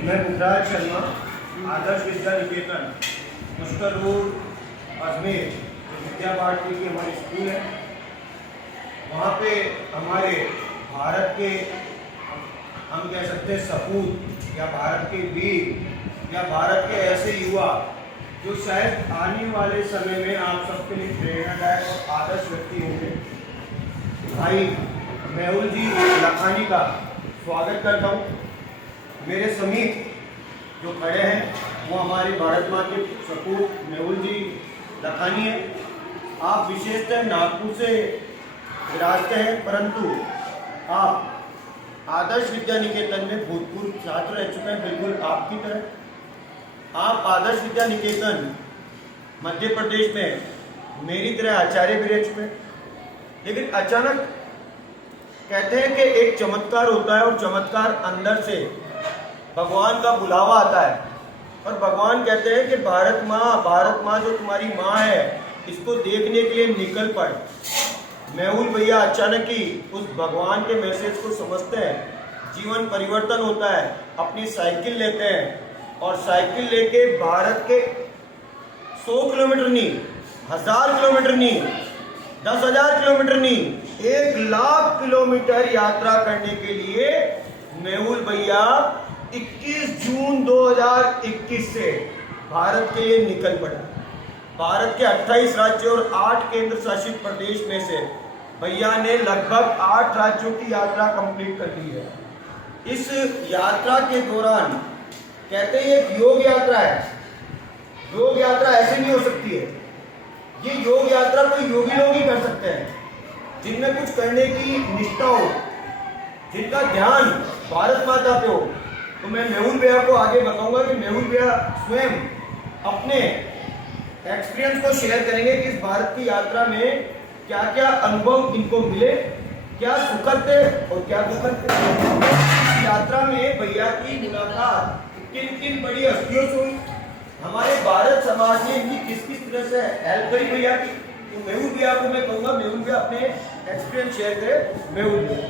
मैं मुखराज शर्मा, आदर्श विद्या निकेतन, पुष्कर रोड, अजमेर, विद्या भारती की हमारी स्कूल है। वहाँ पे हमारे भारत के, हम कह सकते हैं सपूत, या भारत के वीर, या भारत के ऐसे युवा जो शायद आने वाले समय में आप सबके लिए प्रेरणादायक और आदर्श व्यक्ति होंगे। भाई मेहुल जी लखानी का स्वागत करता हूँ। मेरे समीप जो खड़े हैं वो हमारे भारत माँ के सपूत मेहुल जी लखानी है। आप विशेषतः नागपुर से विराजते हैं, परंतु आप आदर्श विद्या निकेतन में भूतपूर्व छात्र रह चुके हैं, बिल्कुल आपकी तरह। आप आदर्श विद्या निकेतन मध्य प्रदेश में मेरी तरह आचार्य भी रह चुके हैं। लेकिन अचानक कहते हैं कि एक चमत्कार होता है और चमत्कार अंदर से भगवान का बुलावा आता है, और भगवान कहते हैं कि भारत माँ जो तुम्हारी माँ है, इसको देखने के लिए निकल पड़। मेहुल भैया अचानक ही उस भगवान के मैसेज को समझते हैं, जीवन परिवर्तन होता है, अपनी साइकिल लेते हैं और साइकिल लेके भारत के 100 किलोमीटर नहीं, 1000 किलोमीटर नहीं, 10,000 किलोमीटर नहीं, 1,00,000 किलोमीटर यात्रा करने के लिए मेहुल भैया 21 जून 2021 से भारत के लिए निकल पड़ा। भारत के 28 राज्यों और 8 केंद्र शासित प्रदेश में से भैया ने लगभग 8 राज्यों की यात्रा कंप्लीट कर ली है। इस यात्रा के दौरान कहते हैं एक योग यात्रा है। योग यात्रा ऐसे नहीं हो सकती है। ये योग यात्रा कोई योगी लोग ही कर सकते हैं, जिनमें कुछ करने की निष्ठा हो, जिनका ध्यान भारत माता पे हो। तो मैं मेहुल भैया को आगे बताऊंगा कि मेहुल भैया स्वयं अपने एक्सपीरियंस को शेयर करेंगे कि इस भारत की यात्रा में क्या क्या अनुभव इनको मिले, क्या सुखद थे और क्या दुखद थे। इस यात्रा में भैया की मुलाकात किन किन बड़ी हस्तियों से हुई, हमारे भारत समाज ने इनकी किस किस तरह से हेल्प करी भैया की। तो मेहुल भैया को मैं कहूँगा, मेहुल भैया अपने एक्सपीरियंस शेयर करें। मेहुल भैया।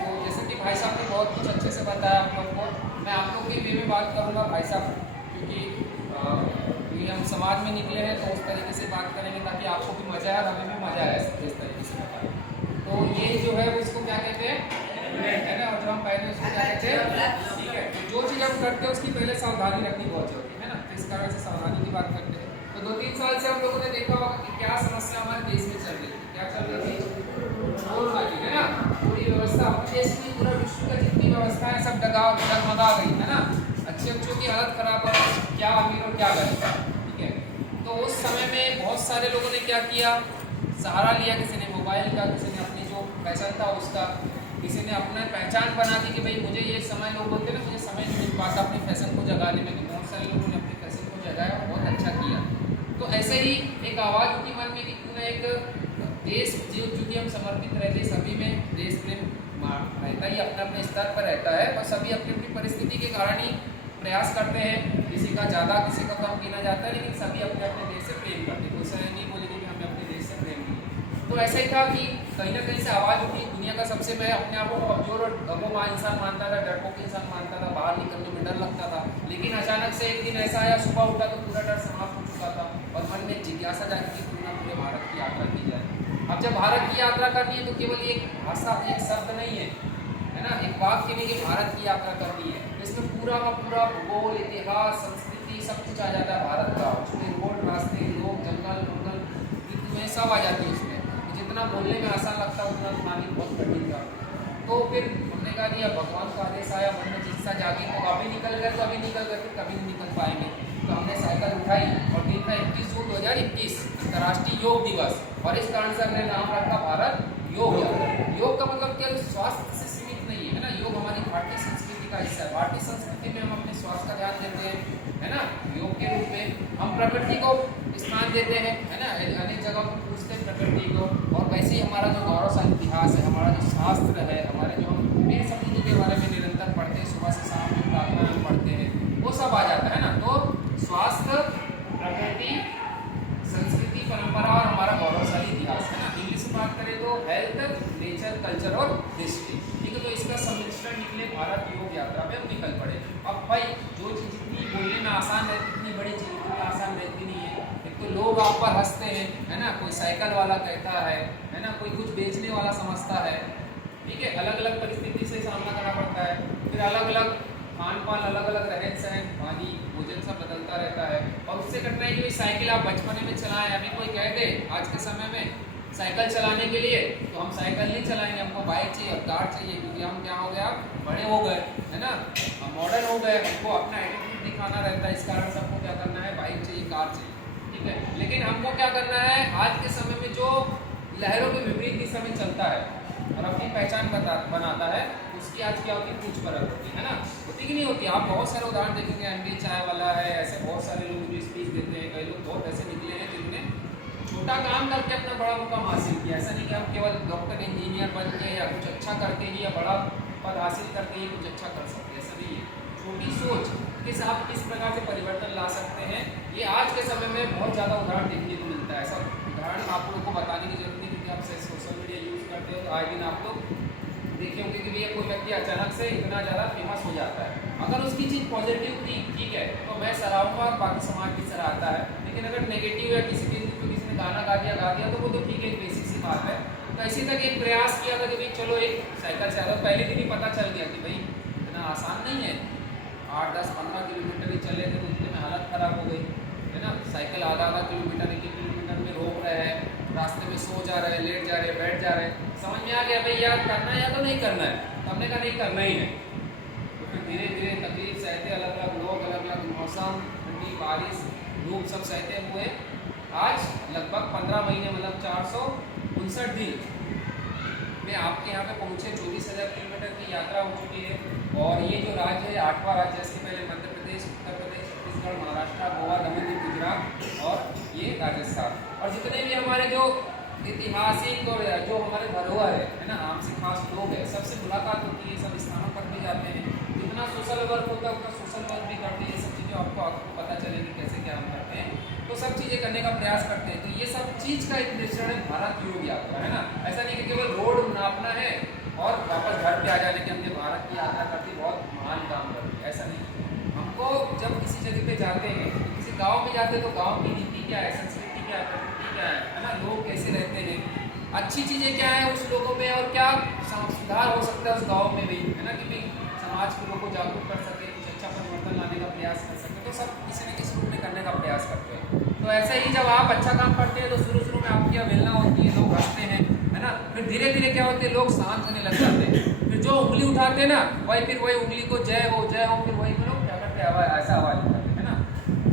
तो जैसे कि भाई साहब ने बहुत कुछ अच्छे से बताया आप लोग को, मैं आप लोग के वे में बात करूँगा भाई साहब, क्योंकि हम समाज में निकले हैं तो उस तरीके से बात करेंगे ताकि आपको भी मजा आए और हमें भी मजा आए इस तरीके से बताएं। तो ये जो है इसको क्या कहते हैं, है ना, और जो हम पहले उसको क्या कहते हैं, ठीक है। तो जो चीज़ हम करते हैं उसकी पहले सावधानी रखनी बहुत जरूरी है ना, तो इस कारण से सावधानी की बात करते हैं। तो 2-3 साल से हम लोगों ने देखा होगा कि क्या समस्या हमारे देश में चल रही है। क्या चल रही थी? शोरबाजी, है ना, पूरी व्यवस्था अपने देश की, पूरा विश्व का जितनी व्यवस्था है सब डगमगा गई, है ना। अच्छे बच्चों की हालत खराब है, क्या अमीर और क्या गरीब, ठीक है। तो उस समय में बहुत सारे लोगों ने क्या किया, सहारा लिया, किसी ने मोबाइल का, किसी ने अपनी जो पैसा था उसका, किसी ने अपना पहचान बना दी कि भाई मुझे ये समय, लोग बोलते हैं ना मुझे समय नहीं मिल पाता अपनी फैशन को जगाने में, तो बहुत सारे लोगों ने अपनी फैशन को जगाया, बहुत अच्छा किया। तो ऐसे ही एक आवाज़ उनकी मन में कि क्यों ना एक देश जो चूँकि हम समर्पित रहते हैं, सभी में देश प्रेम रहता ही अपने अपने स्तर पर रहता है, और सभी अपनी अपनी परिस्थिति के कारण ही प्रयास करते हैं, किसी का ज़्यादा किसी का कम गिना जाता है, लेकिन सभी अपने अपने देश से प्रेम करते हैं। कोई सही नहीं बोलेंगे कि हमें अपने देश से प्रेम नहीं। तो ऐसा ही था कि कहीं ना कहीं से आवाज़ उठी, दुनिया का सबसे, मैं अपने आप को कमजोर और वो इंसान मानता था, डरपोक इंसान मानता था, बाहर निकलने में डर लगता था। लेकिन अचानक से एक दिन ऐसा आया, सुबह उठा तो पूरा डर समाप्त हो चुका था, और मन में जिज्ञासा जागी कि क्यों ना पूरे भारत की यात्रा की जाए। अब जब भारत की यात्रा करनी है तो केवल एक भाषा, एक शब्द नहीं है ना, एक वाक्य नहीं कि भारत की यात्रा करनी है। इसमें पूरा का पूरा भूगोल, इतिहास, संस्कृति सब कुछ आ जाता है भारत का। उसमें रोड, रास्ते, लोग, जंगल, मंगल, ऋतुएं सब आ जाती है उसमें। जितना बोलने में आसान लगता है उतना सुनानी बहुत कठिन था। तो फिर हमने कहा नहीं, अब भगवान का आदेश आया, मन में जिज्ञासा जागी, तो अभी निकल गए तो अभी निकल गए, फिर कभी नहीं निकल पाएंगे। तो हमने साइकिल उठाई और दिन था 21 जून 2021, अंतर्राष्ट्रीय योग दिवस, और इस कारण से हमने नाम रखा भारत योग यात्रा। योग का मतलब केवल स्वास्थ्य से सीमित नहीं है ना, योग हमारी भारतीय संस्कृति का हिस्सा है। भारतीय संस्कृति में हम अपने स्वास्थ्य का ध्यान देते हैं, है ना। योग के रूप में हम प्रकृति को स्थान देते हैं, है ना, अनेक जगह पर पूछते हैं प्रकृति को। और वैसे ही हमारा जो गौरवशाली इतिहास है, हमारा जो शास्त्र है, हमारे जो हम वीर सपूतों के बारे में निरंतर पढ़ते हैं, सुबह से शाम में प्रार्थना में पढ़ते हैं, वो सब आ जाता है ना। तो स्वास्थ्य, प्रकृति, संस्कृति, परंपरा और हमारा गौरवशाली इतिहास, है ना। इंग्लिश में बात करें तो हेल्थ, नेचर, कल्चर और हिस्ट्री, ठीक है। तो इसका भारत योग यात्रा में हम निकल पड़े। अब भाई जो चीज़ जितनी बोलने में आसान रहती, इतनी बड़ी चीज़ इतनी आसान रहती नहीं है। एक तो लोग आप पर हंसते हैं, है ना, कोई साइकिल वाला कहता है ना, कोई कुछ बेचने वाला समझता है, ठीक है, अलग अलग परिस्थिति से सामना करना पड़ता है। फिर अलग अलग खान पान, अलग अलग रहन सहन, पानी, भोजन सब बदलता रहता है। और उससे कठिनाई की साइकिल आप बचपन में चलाएं, अभी कोई कह दे आज के समय में साइकिल चलाने के लिए, तो हम साइकिल नहीं चलाएंगे, हमको बाइक चाहिए और कार चाहिए, क्योंकि हम क्या हो गया, बड़े हो गए, है ना, हम मॉडर्न हो गए, हमको अपना एटीट्यूड दिखाना रहता है। इस कारण सबको क्या करना है, बाइक चाहिए, कार चाहिए, ठीक है। लेकिन हमको क्या करना है, आज के समय में जो लहरों के विपरीत दिशा में चलता है और अपनी पहचान बनाता है, उसकी आज क्या होती है, पूछ परख होती है ना, होती कि नहीं होती। आप बहुत सारे उदाहरण देखेंगे, एमडी चाय वाला है, ऐसे बहुत सारे लोग जो स्पीच देते हैं, कई लोग बहुत ऐसे निकले हैं जिनने छोटा काम करके अपना बड़ा मुकाम हासिल किया। ऐसा नहीं कि हम केवल डॉक्टर इंजीनियर बन के या कुछ अच्छा करके ही या बड़ा पद हासिल करके ही कुछ अच्छा कर सकते, ऐसा नहीं है। छोटी सोच आप किस प्रकार से परिवर्तन ला सकते हैं, ये आज के समय में बहुत ज़्यादा उदाहरण देखने को मिलता है। ऐसा उदाहरण आप लोगों को बताने की जरूरत नहीं, क्योंकि आप सोशल मीडिया यूज़ करते हो तो आए दिन आप लोग देखे होंगे कि भैया कोई व्यक्ति अचानक से इतना ज़्यादा फेमस हो जाता है। अगर उसकी चीज़ पॉजिटिव थी, ठीक है, तो मैं सराहूंगा, बाकी समाज भी सराहता है। लेकिन अगर नेगेटिव या किसी ने गाना गा दिया तो वो तो ठीक है, एक बेसिक सी बात है। तो इसी तक एक प्रयास किया था कि भाई चलो एक साइकिल चला, पहले दिन ही पता चल गया कि भाई इतना आसान नहीं है। 8, 10, 15 किलोमीटर ही चले थे तो उतने में हालत ख़राब हो गई, है ना। साइकिल आधा किलोमीटर, 1 किलोमीटर में रोक रहे हैं, रास्ते में सो जा रहे हैं, लेट जा रहे हैं, बैठ जा रहे हैं। समझ में आ गया भाई यार करना है या तो नहीं करना है, तो हमने कहा नहीं करना ही है। तो फिर धीरे धीरे तकलीफ सहते, अलग अलग लोग, अलग अलग मौसम, ठंडी, बारिश, धूप सब सहते हुए आज लगभग 15 महीने, मतलब 459 दिन में आपके यहाँ पे पहुँचे। 24,000 किलोमीटर की यात्रा हो चुकी है। और ये जो राज्य है 8वां राज्य, इसके पहले मध्य प्रदेश, उत्तर प्रदेश, छत्तीसगढ़, महाराष्ट्र, गोवा, दमन, गुजरात और ये राजस्थान। और जितने भी हमारे जो ऐतिहासिक और जो हमारे धरोहर है ना, हमसे खास लोग हैं, सबसे मुलाकात होती है, सब स्थानों पर भी जाते हैं। जितना सोशल वर्क होता है उतना सोशल वर्क भी करते हैं। ये सब चीज़ें आपको पता चलेगी कैसे क्या हम करते हैं, तो सब चीज़ें करने का प्रयास करते हैं। तो ये सब चीज़ का एक मिश्रण है भारत योग यात्रा, है ना। ऐसा नहीं कि केवल रोड नापना है और वापस घर पे आ जाने के हमने भारत की यात्रा करती, बहुत महान काम करती, ऐसा नहीं। हमको जब किसी जगह पे जाते हैं, किसी गाँव में जाते हैं, तो गाँव की नीति क्या है, संस्कृति क्या है, प्रकृति क्या है ना, लोग कैसे रहते हैं, अच्छी चीज़ें क्या है उस लोगों में, और क्या सुधार हो सकता है उस गाँव में भी, है ना, कि भाई समाज के लोगों को जागरूक कर सके, कुछ अच्छा परिवर्तन लाने का प्रयास कर सके। तो सब किसी न किसी रूप में करने का प्रयास करते हैं। तो ऐसे ही जब आप अच्छा काम करते हैं तो शुरू में आपकी अवहेलना होती है, लोग हंसते हैं, है ना। फिर धीरे धीरे क्या होते हैं, लोग शांत होने लग जाते हैं। फिर जो उंगली उठाते हैं ना, फिर वही उंगली को जय हो, फिर वही लोग क्या करते हैं, ऐसा आवाज उठाते हैं ना।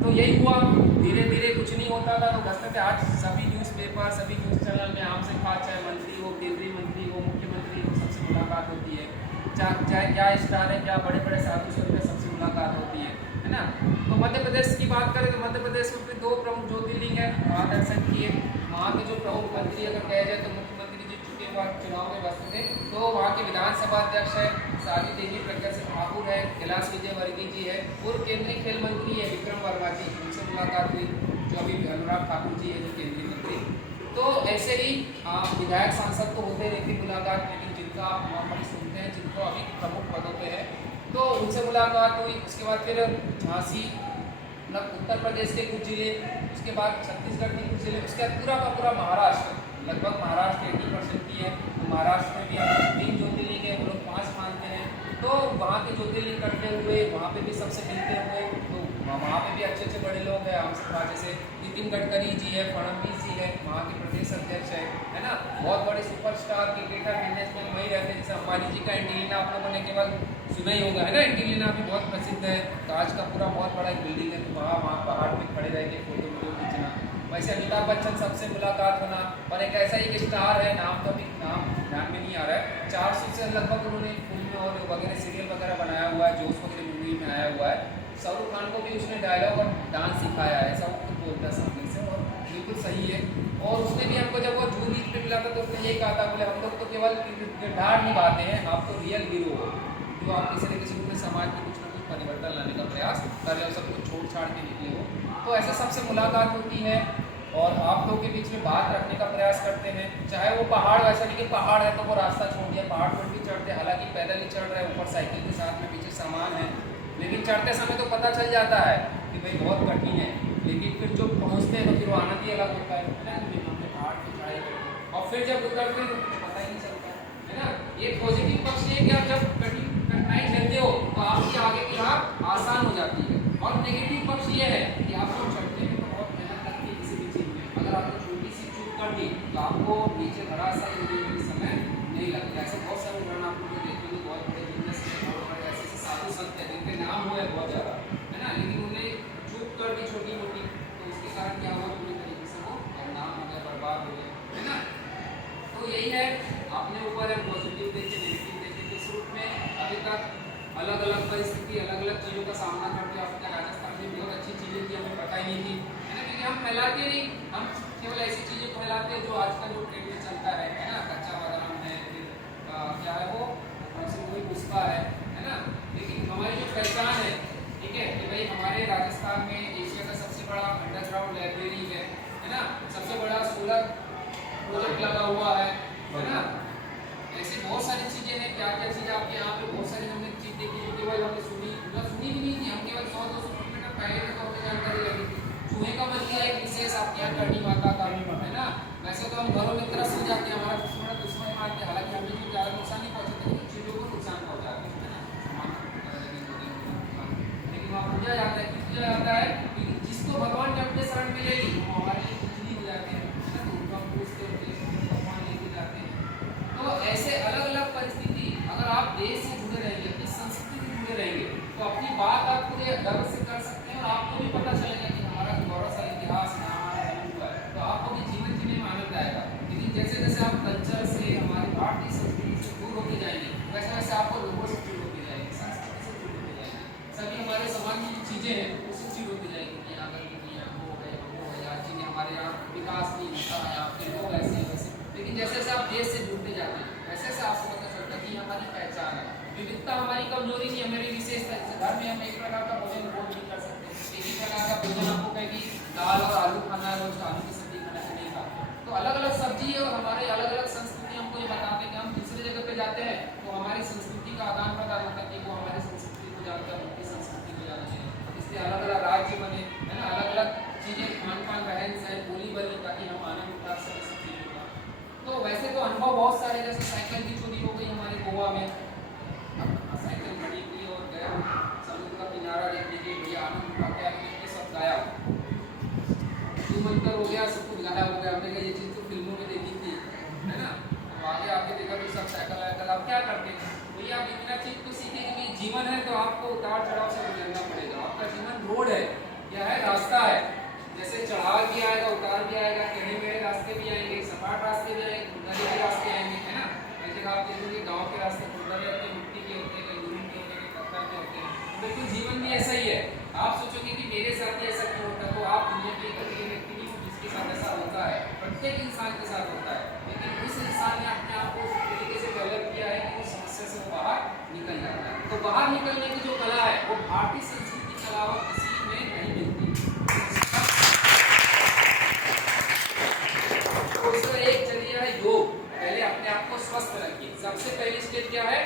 तो यही हुआ, धीरे धीरे कुछ नहीं होता था, लोग हंसते थे। आज सभी न्यूज़पेपर, सभी न्यूज़ चैनल में आपसे खास चाहे मंत्री हो, केंद्रीय मंत्री हो, मुख्यमंत्री हो, सबसे मुलाकात होती है। चाहे क्या स्टार है, क्या बड़े बड़े साधु संत है, सबसे मुलाकात होती है ना। तो मध्य प्रदेश की बात करें तो मध्य प्रदेश में फिर 2 प्रमुख ज्योतिर्लिंग है, महादर्शन किए। वहाँ के जो प्रमुख मंत्री अगर कहा जाए तो मुख्यमंत्री जी चुके हुआ चुनाव में बसते थे, तो वहाँ के विधानसभा अध्यक्ष है सारी देवी प्रज्ञा सिंह ठाकुर है, कैलाश विजयवर्गीय जी है, पूर्व केंद्रीय खेल मंत्री है विक्रम वर्मा जी, उनसे मुलाकात हुई। जो अभी अनुराग ठाकुर जी है जो केंद्रीय मंत्री। तो ऐसे ही विधायक सांसद तो होते रहती मुलाकात, लेकिन जिनका आप नॉर्मली सुनते हैं, जिनको अभी प्रमुख पदों पे है, तो उनसे मुलाकात हुई। उसके बाद फिर झांसी, मतलब उत्तर प्रदेश के कुछ जिले, उसके बाद छत्तीसगढ़ के कुछ जिले, उसके बाद पूरा का पूरा महाराष्ट्र, लगभग महाराष्ट्र 80% की है। तो महाराष्ट्र में भी हम 3 ज्योतिर्लिंग है, वो लोग 5 मानते हैं। तो वहाँ के ज्योतिर्लिंग करते हुए वहाँ पे भी सबसे मिलते हुए, तो वहाँ पे भी अच्छे बड़े लोग हैं हमसे, जैसे नितिन गडकरी जी है, फडणवीस जी है, वहाँ के प्रदेश अध्यक्ष है ना। बहुत बड़े सुपरस्टार क्रिकेटर मैनेजमेंट वही रहते हैं, जैसे अंबानी जी का एंटीलिना आप लोगों ने केवल सुना ही होगा, है ना। एंटीलिना भी बहुत प्रसिद्ध है, ताज का पूरा बहुत बड़ा एक बिल्डिंग है, तो वहाँ पहाड़ पे खड़े रह के फोटो खींचना। वैसे अमिताभ बच्चन सबसे मुलाकात होना, और एक ऐसा ही एक स्टार है, नाम तो अभी नाम ध्यान में नहीं आ रहा है, 400 से लगभग उन्होंने फिल्म और वगैरह सीरियल वगैरह बनाया हुआ है, जोश वगैरह मूवी में आया हुआ है। शाहरुख खान को भी उसने डायलॉग और डांस सिखाया है, ऐसा वो खुद बोलता है सामने से, और बिल्कुल सही है। और उसने भी हमको जब वो जूही बीच पे मिला था तो उसने यही कहा था, बोले हम लोग तो केवल किरदार निभाते हैं, आप तो रियल हीरो हो, जो आप किसी न किसी रूप में समाज में कुछ ना कुछ परिवर्तन लाने का प्रयास कर रहे हो, सब कुछ छोड़ छाड़ के निकले हो। तो ऐसे सबसे मुलाकात होती है और आप लोग के बीच में बात रखने का प्रयास करते हैं। चाहे वो पहाड़, वैसा नहीं कि पहाड़ है तो वो रास्ता छोड़ दिया, पहाड़ पर भी चढ़ते, हालांकि पैदल ही चढ़ रहे हैं, ऊपर साइकिल के साथ लेकिन चढ़ते समय तो पता चल जाता है कि भाई बहुत कठिन है, लेकिन फिर जो पहुँचते हैं तो फिर वो आनंद ही अलग होता है ना, कि हमने पहाड़ की चढ़ाई करी और फिर जब उतरते हैं तो पता ही नहीं चलता है ना। ये पॉजिटिव पक्ष है कि आप जब कठिनाई झेलते हो तो आपकी आगे की राह आसान हो जाती है, और नेगेटिव पक्ष ये है कि आपको चढ़ने में बहुत मेहनत लगती है किसी भी चीज़ में, अगर आपने छोटी सी चूक कर दी तो आपको नीचे धराशायी होने में भी समय नहीं लगता। ऐसे बहुत सारे उदाहरण आपको जो देखते हो, बहुत बड़े बिजनेस में बहुत बड़े ऐसे साधु संत हैं जिनके नाम हुए बहुत ज़्यादा है ना, लेकिन उन्हें चूक कर दी छोटी मोटी तो उसके कारण क्या हुआ, पूरी तरीके से वो नाम हो गया, बर्बाद हो गया है ना। तो यही है, अपने ऊपर है, पॉजिटिव देखे नेगेटिव देखे, किस रूप में अभी तक अलग अलग परिस्थिति अलग अलग चीज़ों का सामना करके अपने राजस्थान में बहुत अच्छी चीज़ें थी, हमें पता ही नहीं थी है ना, क्योंकि हम फैलाते नहीं, हम केवल ऐसी चीज़ें को फैलाते हैं जो आजकल जो ट्रेंड में चलता है ना, कच्चा बादाम है, फिर क्या है वो कोई पुष्पा है ना, लेकिन हमारी जो पहचान है ठीक है कि भाई हमारे राजस्थान में एशिया का सबसे बड़ा अंडरग्राउंड लाइब्रेरी है ना, सबसे बड़ा सोलर प्रोजेक्ट लगा हुआ है ना, ऐसी बहुत सारी चीज़ें हैं, क्या क्या चीज़ें आपके यहाँ पे बहुत सारी हमने चीज़ देखी जो केवल हमने सुनी भी नहीं थी, हम केवल 100-200 किलोमीटर पहले में तो हमें जानकारी लगी थी। चूहे का बन गया एक विशेष आपके यहाँ करनी माता का है ना, वैसे तो हम घरों में तरस हो जाते हैं, हमारा दुश्मन मारते हैं, हालांकि हमें जो ज़्यादा नुकसान नहीं पहुँचाते लेकिन चीज़ों को नुकसान पहुँचाते हैं है ना, लेकिन वहाँ पूजा जाता है, क्यों पूजा जाता है क्योंकि जिसको भगवान ने अपने शरण में ले ली वो हमारे लिए कुछ नहीं हो जाते हैं, तो हम पूछते भगवान लेके जाते हैं। तो ऐसे अलग अलग परिस्थिति, अगर आप देश से जुड़े रहेंगे, अपनी संस्कृति से जुड़े रहेंगे तो अपनी बात आप पूरे गर्व से कर सकते हैं, और आपको भी पता चलेगा कि हमारा गौरवशाली इतिहास हमारा हुआ है, तो आपको भी जीवन जीने में आनंद आएगा। लेकिन जैसे जैसे आप कल्चर से, हमारी भारतीय संस्कृति से दूर होते जाएंगे वैसे वैसे आपको लोगों से जुड़ होते जाएंगे, संस्कृति से जुड़ होते जाएंगे, सभी हमारे समाज की चीज़ें हैं उससे जुड़ होती जाएंगी कि यहाँ गरीबी है, वो है यहाँ चीज़ें, हमारे यहाँ विकास नहीं होता है, आपके लोग ऐसे वैसे, लेकिन जैसे जैसे आप देश से जुड़ते जाते हैं वैसे वैसे आपको पता चलता है कि हमारी पहचान है, विविधता हमारी कमजोरी नहीं, हमारी विशेषता। जैसे घर में हम एक प्रकार का भोजन रोज नहीं कर सकते, एक ही प्रकार का भोजन आपको कहेगी दाल और आलू खाना है, रोज आलू की सब्जी खाना है, नहीं खाते। तो अलग अलग सब्जी और हमारे अलग अलग संस्कृति हमको ये बताते हैं कि हम दूसरे जगह पे जाते हैं तो हमारी संस्कृति का आदान प्रदान होता है कि वो हमारी संस्कृति को जानते हैं, उनकी संस्कृति को जानते हैं, इसलिए अलग अलग राज्य बने है ना, अलग अलग चीज़ें, खान पान, रहन सहन, बोली बनी, ताकि हम आनंद उठा सकें सब चीज़ों का। तो वैसे तो अनुभव बहुत सारे, जैसे साइकिल की चोरी हो गई हमारे गोवा में, साइकिल खड़ी की और गए समुद्र का किनारा देखने के लिए, आनंद उठा के आके सब गाया, मंतर हो गया, सब कुछ गायब हो गया, हमने कहा ये चीज़ तो फिल्मों में देखी थी है ना, तो आगे आके देखा तो सब साइकिल वाइकल, आप क्या करते हैं भैया, आप इतना चीज़ तो सीखे कि जीवन है तो आपको उतार चढ़ाव से गुजरना पड़ेगा, आपका जीवन रोड है, क्या है, रास्ता है, जैसे चढ़ाव भी आएगा, उतार भी आएगा, टेढ़े मेढ़े रास्ते भी आएंगे, सपाट रास्ते भी आएंगे, खुरदरे के रास्ते आएंगे है ना, जैसे आप देखोगे गाँव के रास्ते खुरदरे होते हैं, मिट्टी के होते हैं, जमीन के होते हैं, पत्थर के होते हैं, बिल्कुल जीवन भी ऐसा ही है। आप सोचोगे कि मेरे साथ ही ऐसा क्यों होता है, तो आप दुनिया के अकेले व्यक्ति नहीं हो जिसके साथ ऐसा होता है, प्रत्येक इंसान के साथ होता है, लेकिन उस इंसान ने अपने आप को उस तरीके से डेवलप किया है कि उस समस्या से वो बाहर निकल जाता है। तो बाहर निकलने की जो कला है वो भारतीय संस्कृति के अलावा किसी में नहीं मिलती। तो उसका एक जरिया है योग। पहले अपने आप को स्वस्थ रखिए, सबसे पहली स्टेप क्या है,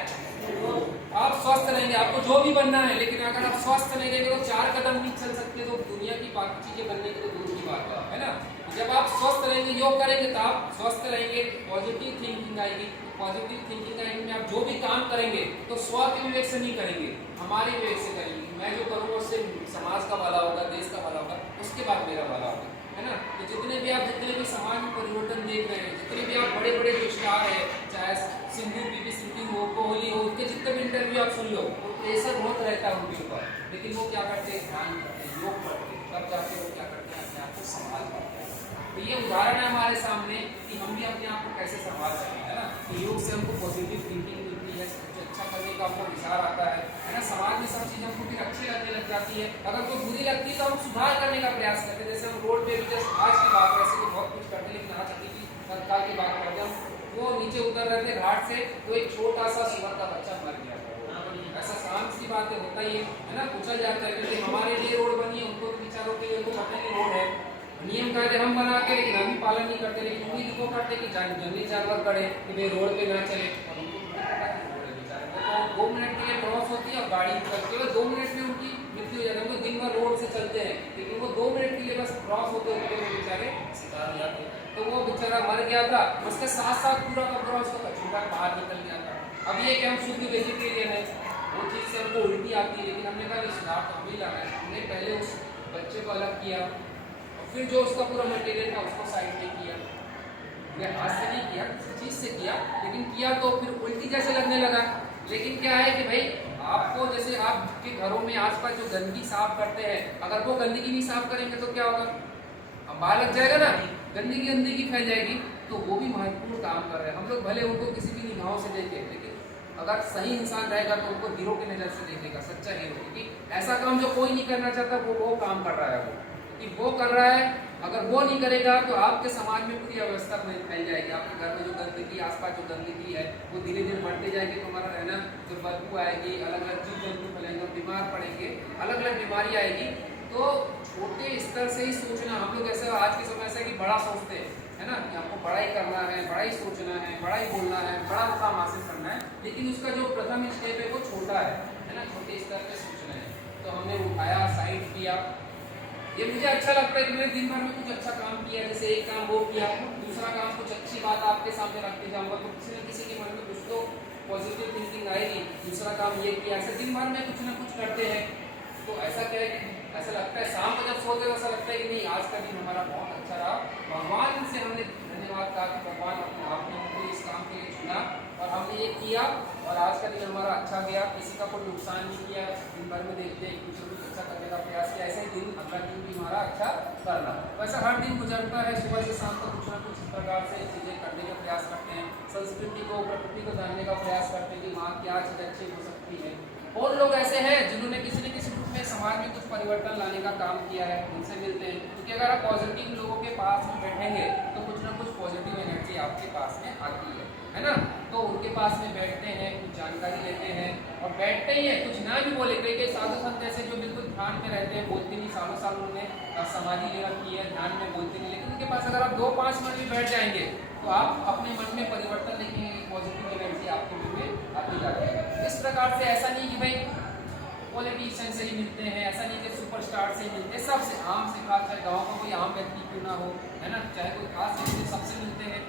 आप स्वस्थ रहेंगे, आपको जो भी बनना है, लेकिन अगर आप स्वस्थ नहीं रहेंगे तो 4 कदम नहीं चल सकते, तो दुनिया की बाकी चीजें बनने की तो दूर की बात है ना। जब आप स्वस्थ रहेंगे, योग करेंगे तो आप स्वस्थ रहेंगे, पॉजिटिव थिंकिंग आएगी, पॉजिटिव थिंकिंग आएगी में आप जो भी काम करेंगे तो स्व के विवेक से नहीं करेंगे, हमारे विवेक से करेंगे, मैं जो करूँगा उससे समाज का भला होगा, देश का भला होगा, उसके बाद मेरा भला होगा है ना। तो जितने भी समाज में परिवर्तन देख रहे हैं, जितने भी आप बड़े बड़े जो स्टार है, चाहे सिंधु बीबी सिंधु हो, कोहली हो, उनके जितने भी इंटरव्यू आप सुन लो, वो प्रेशर बहुत रहता है उनके ऊपर, लेकिन वो क्या करते हैं, ध्यान करते हैं, योग करते हैं, तब जाके वो क्या करते हैं, अपने आप को संभाल पाते हैं। तो ये उदाहरण है हमारे सामने कि हम भी अपने आप को कैसे संभाल सकते हैं ना, कि योग से हमको पॉजिटिव थिंकिंग मिलती है, अच्छा करने का हमको विचार आता है ना, समाज में सब चीज़ें हमको फिर अच्छी लगने लग जाती है, अगर कोई बुरी लगती है तो हम सुधार करने का प्रयास करते हैं। जैसे हम रोड पे भी जस्ट आज की बात, वैसे तो बहुत कुछ करते, लेकिन आज अभी कल की बात करते हम, वो नीचे उतर रहे थे घाट से, तो एक छोटा सा सुअर का बच्चा मर गया था, ऐसा शांत सी बात होता ही है ना, पूछा जाता है क्योंकि हमारे लिए रोड बनी है, उनको विचारों के लिए तो अपने रोड है, नियम कायदे हम बना के, लेकिन हम भी पालन नहीं करते, लेकिन उम्मीद वो करते कि जंगली जानवर करे कि भाई रोड पे ना चले, और उनको 2 मिनट के लिए क्रॉस होती है और गाड़ी केवल 2 मिनट में उनकी मृत्यु हो जाती है। वो दिन भर रोड से चलते हैं लेकिन वो 2 मिनट के लिए बस क्रॉस होते होते वो बेचारे शिकार हो जाते हैं। तो वो बेचारा मर गया था, उसके साथ साथ पूरा का पूरा उसका कचूका बाहर निकल गया था। अब ये कि हम शुद्ध वेजिटेरियन है, वो चीज़ से हमको उल्टी आती है, लेकिन हमने कहा नहीं सुधार तो हमें लाना है। हमने पहले उस बच्चे को अलग किया और फिर जो उसका पूरा मटेरियल था उसको साइड में किया। मैं हाथ से नहीं किया, किसी चीज़ से किया, लेकिन किया तो फिर उल्टी जैसे लगने लगा। लेकिन क्या है कि भाई आपको जैसे आपके घरों में आसपास जो गंदगी साफ करते हैं, अगर वो गंदगी नहीं साफ करेंगे तो क्या होगा, अब बाहर लग जाएगा ना, गंदगी फैल जाएगी। तो वो भी महत्वपूर्ण काम कर रहे हैं। हम लोग भले उनको किसी भी निगाहों से देखें, लेकिन अगर सही इंसान रहेगा तो उनको हीरो की नज़र से देखेगा, सच्चा हीरो। क्योंकि ऐसा काम जो कोई नहीं करना चाहता वो काम कर रहा है, वो कर रहा है। अगर वो नहीं करेगा तो आपके समाज में पूरी अवस्था फैल जाएगी। आपके घर में जो गंदगी, आसपास जो गंदगी है वो धीरे धीरे बढ़ते जाएगी, तो हमारा रहना जो बदबू आएगी, अलग अलग जीव जंतु फैलेंगे, बीमार पड़ेंगे, अलग अलग बीमारी आएगी। तो छोटे स्तर से ही सोचना, हम लोग ऐसा आज के समय ऐसा कि बड़ा सोचते हैं, है ना, कि हमको बड़ा ही करना है, बड़ा ही सोचना है, बड़ा ही बोलना है, बड़ा मुकाम हासिल करना है, लेकिन उसका जो प्रथम स्टेप है वो छोटा है ना, छोटे स्तर पे सोचना है। तो हमने उठाया, साइड किया। ये मुझे अच्छा लगता है कि मैंने दिन भर में कुछ अच्छा काम किया, जैसे एक काम वो किया, दूसरा काम कुछ अच्छी बात आपके सामने रखते जाऊंगा, तो किसी न किसी के मन में कुछ तो पॉजिटिव थिंकिंग आएगी। दूसरा काम ये किया, ऐसे दिन भर में कुछ ना कुछ करते हैं। तो ऐसा क्या है कि ऐसा लगता है शाम को जब सोते ऐसा लगता है कि नहीं, आज का दिन हमारा बहुत अच्छा रहा। भगवान से हमने धन्यवाद कहा कि भगवान आपने हमको इस काम के लिए चुना और हमने ये किया और आज का दिन हमारा अच्छा गया, किसी का कोई नुकसान नहीं किया। दिन भर में देखते हैं कुछ ना कुछ अच्छा करने का प्रयास किया, ऐसे ही दिन अगला दिन भी हमारा अच्छा करना। वैसा हर दिन गुजरता है, सुबह से शाम तक कुछ ना कुछ इस प्रकार से चीज़ें करने का प्रयास करते हैं, संस्कृति को, प्रकृति को जानने का प्रयास करते हैं कि वहाँ क्या चीज़ अच्छी हो सकती है। और लोग ऐसे हैं जिन्होंने किसी न किसी रूप में समाज में कुछ परिवर्तन लाने का काम किया है, उनसे मिलते हैं। क्योंकि अगर आप पॉजिटिव लोगों के पास में बैठेंगे तो कुछ ना कुछ पॉजिटिव एनर्जी आपके पास में आती है ना। तो उनके पास में बैठते हैं, कुछ जानकारी लेते हैं और बैठते ही है, कुछ ना भी बोले। कई साधु संत ऐसे जो बिल्कुल ध्यान में रहते हैं, बोलते नहीं, सालों साल उन्होंने समाधि लेवल की है, ध्यान में बोलते नहीं, लेकिन उनके पास अगर आप 2-5 मिनट भी बैठ जाएंगे तो आप अपने मन में परिवर्तन देखेंगे, पॉजिटिव एनर्जी आपके मन में आती जाती है। इस प्रकार से ऐसा नहीं कि भाई पॉलिटिशियन से ही मिलते हैं, ऐसा नहीं कि सुपरस्टार से ही मिलते हैं, सबसे आम से खास, चाहे गाँव का कोई आम व्यक्ति क्यों ना हो, है ना, चाहे कोई खास व्यक्ति, सबसे मिलते हैं।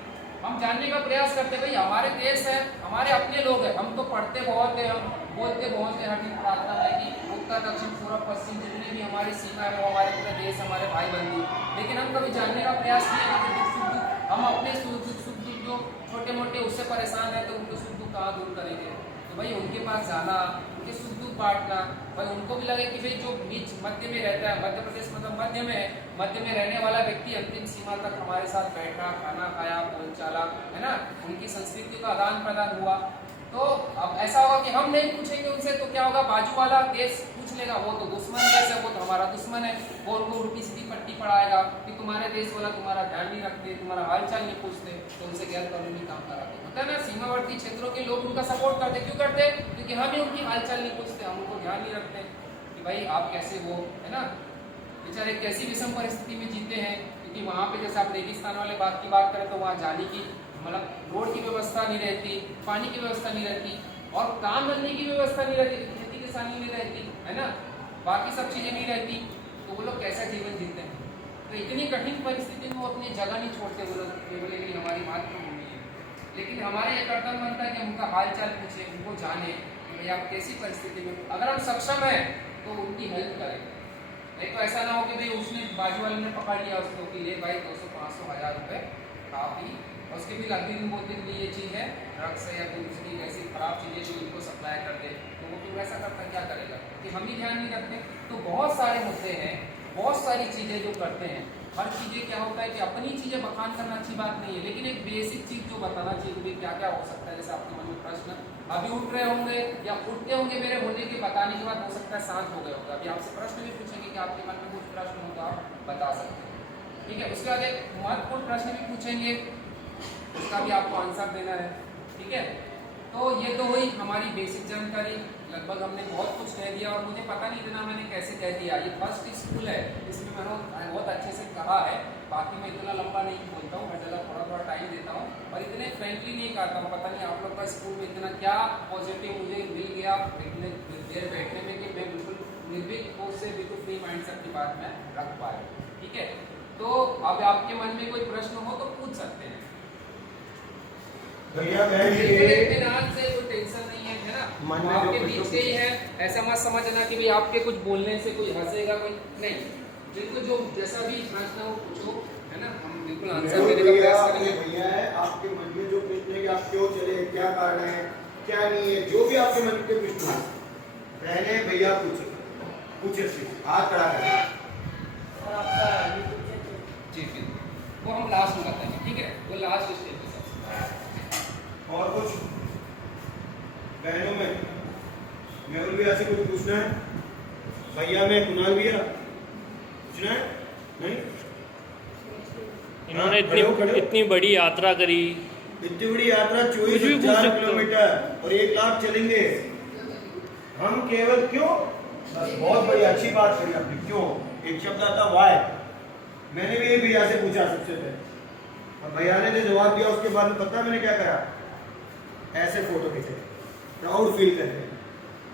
हम जानने का प्रयास करते हैं भाई हमारे देश है, हमारे अपने लोग हैं, हम तो पढ़ते बहुत है, हम बोलते बहुत है, हर दिन प्रार्थना है कि उत्तर दक्षिण पूर्व पश्चिम जितने भी हमारी सीमा है वो हमारे पूरे देश, हमारे भाई बंधु। लेकिन हम कभी जानने का प्रयास किया कि दुख सुख हम अपने सुख दुख जो छोटे मोटे उससे परेशान है तो उनके सुख दुख कहाँ दूर करेंगे। तो भाई उनके पास जाना, उनके सुख दुख बांटना, भाई उनको भी लगे कि भाई जो बीच मध्य में रहता है, मध्य प्रदेश मतलब मध्य में रहने वाला व्यक्ति अंतिम सीमा तक हमारे साथ बैठा, खाना खाया, बोलचाला, है ना, उनकी संस्कृति का आदान प्रदान हुआ। तो अब ऐसा होगा कि हम नहीं पूछेंगे उनसे तो क्या होगा, बाजू वाला देश पूछ लेगा, वो तो दुश्मन देश है, वो तो हमारा दुश्मन है, वो उनको उल्टी सीधी पट्टी पढ़ाएगा कि तुम्हारे देश वाला तुम्हारा ध्यान नहीं रखते, तुम्हारा हालचाल नहीं पूछते, तो उनसे गैर कानूनी काम कराते। होता है ना, सीमावर्ती क्षेत्रों के लोग उनका सपोर्ट करते, क्यों करते? क्योंकि हम ही उनकी हालचाल नहीं पूछते, हम उनको ध्यान नहीं रखते कि भाई आप कैसे हो, है ना। बेचारे कैसी विषम परिस्थिति में जीते हैं, क्योंकि वहाँ पे जैसे आप रेगिस्तान वाले बात की बात करें तो वहाँ जाने की मतलब रोड की व्यवस्था नहीं रहती, पानी की व्यवस्था नहीं रहती और काम धंधे की व्यवस्था नहीं रहती, खेती किसानी नहीं रहती, है ना, बाकी सब चीज़ें नहीं रहती। तो वो लोग कैसा जीवन जीते हैं? तो इतनी कठिन परिस्थिति में वो अपनी जगह नहीं छोड़ते, वो लोग केवल यही हमारी मातृभूमि है। लेकिन हमारे ये कर्तव्य बनता है कि उनका हाल चाल पूछें, उनको जाने कि भाई आप कैसी परिस्थिति में, अगर हम सक्षम हैं तो उनकी हेल्प करें। नहीं तो ऐसा ना हो कि भाई उसने बाजू वाले ने पकड़ लिया उसको कि ले भाई 200-500-1000 रुपये खा पी, और उसके भी अगले दिन बोलते हैं ये चीज़ है ड्रग्स है या कोई दूसरी ऐसी खराब चीज़ें जो उनको सप्लाई कर दे, तो वो फिर वैसा करता क्या करेगा कि हम ही ध्यान नहीं रखते। तो बहुत सारे मुद्दे हैं, बहुत सारी चीज़ें जो करते हैं, हर चीज़ें क्या होता है कि अपनी चीज़ें बखान करना अच्छी बात नहीं है, लेकिन एक बेसिक चीज़ जो बताना चाहिए कि क्या क्या हो सकता है। जैसे आपके मन में प्रश्न अभी उठ रहे होंगे या उठते होंगे, मेरे होने के बताने के बाद हो सकता है शांत हो गए होगा, अभी आपसे प्रश्न भी पूछेंगे कि आपके मन में कुछ प्रश्न हो तो आप बता सकते हैं, ठीक है। उसके बाद एक महत्वपूर्ण प्रश्न भी पूछेंगे, उसका भी आपको आंसर देना है, ठीक है। तो ये तो हुई हमारी बेसिक जानकारी, लगभग हमने बहुत कुछ कह दिया और मुझे पता नहीं इतना मैंने कैसे कह दिया। ये फर्स्ट स्कूल है, इसमें मैंने बहुत अच्छे से कहा है, बाकी मैं इतना लंबा नहीं बोलता हूँ, हर जगह थोड़ा थोड़ा टाइम देता हूँ और इतने फ्रेंकली नहीं करता हूँ। पता नहीं आप लोग का स्कूल में इतना क्या पॉजिटिव मुझे मिल गया, इतने देर बैठने में कि मैं बिल्कुल निर्भीक होश से बिल्कुल फ्री माइंड से अपनी बात में रख पाए। ठीक है, तो अब आपके मन में कोई प्रश्न हो तो पूछ सकते हैं। भैया मैं बिल्कुल ये इत्मीनान से, कोई टेंशन नहीं है, है ना। मन में आपके जो बीच कुछ- के ही है, ऐसा मत समझना कि भाई आपके कुछ बोलने से कोई हंसेगा, कोई नहीं। बिल्कुल जो जैसा भी जांचना हो पूछो, है ना, हम बिल्कुल आंसर देने का भैया प्रयास आपके करेंगे। भैया है, आपके मन में जो प्रश्न है कि आप क्यों चले, क्या कारण है, क्या नहीं है, जो भी आपके मन के प्रश्न है पहले भैया पूछे हाथ खड़ा करें। जी फिर वो हम लास्ट में बताएंगे। ठीक है, वो लास्ट स्टेज पे सबसे। और कुछ बहनों में मेहुल भैया से कुछ पूछना है? भैया में कुणाल भैया पूछना है? नहीं, इन्होंने खड़े हो, खड़े हो। इतनी बड़ी यात्रा करी। इतनी बड़ी यात्रा कुछ भी पूछ 24,000 सकते हो। किलोमीटर और 1 लाख चलेंगे हम केवल क्यों? बस बहुत बड़ी अच्छी बात करी आपने, क्यों? एक शब्द आता वाई। मैंने भी एक भैया से पूछा सबसे पहले, और भैया ने जो जवाब दिया उसके बाद में पता है मैंने क्या करा? ऐसे फोटो खींचे, प्राउड फील करते हैं।